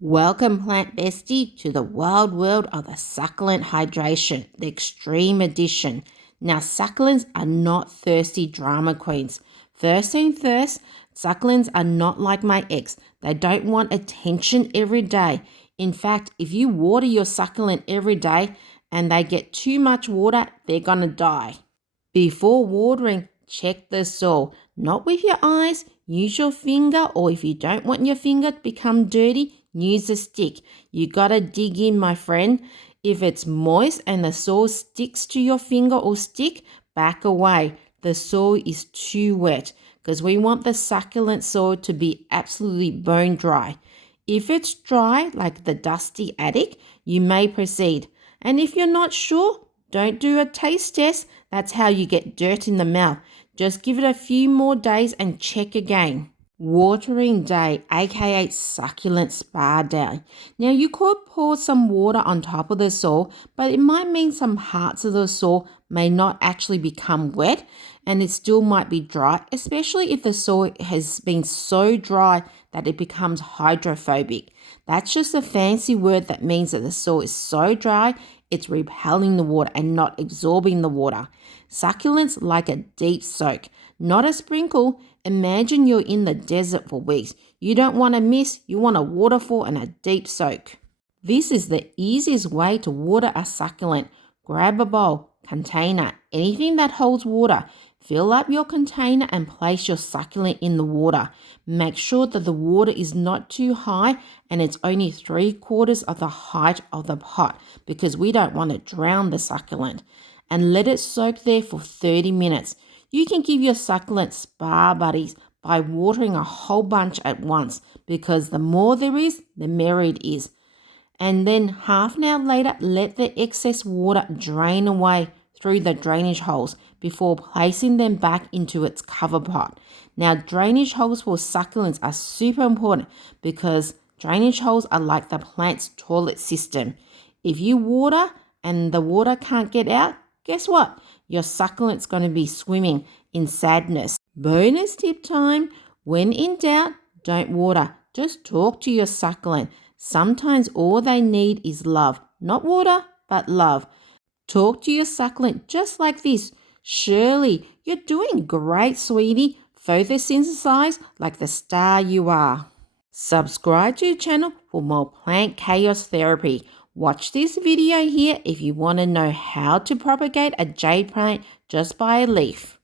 Welcome, plant bestie, to the wild world of the succulent hydration, the extreme edition. Now, succulents are not thirsty drama queens. First thing first, succulents are not like my ex. They don't want attention every day. In fact, if you water your succulent every day and they get too much water, they're going to die. Before watering, check the soil. Not with your eyes, use your finger, or if you don't want your finger to become dirty, use a stick. You gotta dig in, my friend. If it's moist and the soil sticks to your finger or stick, back away. The soil is too wet because we want the succulent soil to be absolutely bone dry. If it's dry, like the dusty attic, you may proceed. And if you're not sure, don't do a taste test. That's how you get dirt in the mouth. Just give it a few more days and check again. Watering day, aka succulent spa day. Now you could pour some water on top of the soil, but it might mean some parts of the soil may not actually become wet and it still might be dry, especially if the soil has been so dry that it becomes hydrophobic. That's just a fancy word that means that the soil is so dry it's repelling the water and not absorbing the water. Succulents like a deep soak, not a sprinkle. Imagine you're in the desert for weeks. You don't want to miss, you want a waterfall and a deep soak. This is the easiest way to water a succulent. Grab a bowl, container, anything that holds water. Fill up your container and place your succulent in the water. Make sure that the water is not too high and it's only 3/4 of the height of the pot because we don't want to drown the succulent. And let it soak there for 30 minutes. You can give your succulent spa buddies by watering a whole bunch at once because the more there is, the merrier it is. And then half an hour later, let the excess water drain away through the drainage holes before placing them back into its cover pot. Now, drainage holes for succulents are super important because drainage holes are like the plant's toilet system. If you water and the water can't get out, guess what? Your succulent's going to be swimming in sadness. Bonus tip time. When in doubt, don't water. Just talk to your succulent. Sometimes all they need is love. Not water, but love. Talk to your succulent just like this. Shirley, you're doing great, sweetie. Photosynthesize like the star you are. Subscribe to the channel for more plant chaos therapy. Watch this video here if you want to know how to propagate a jade plant just by a leaf.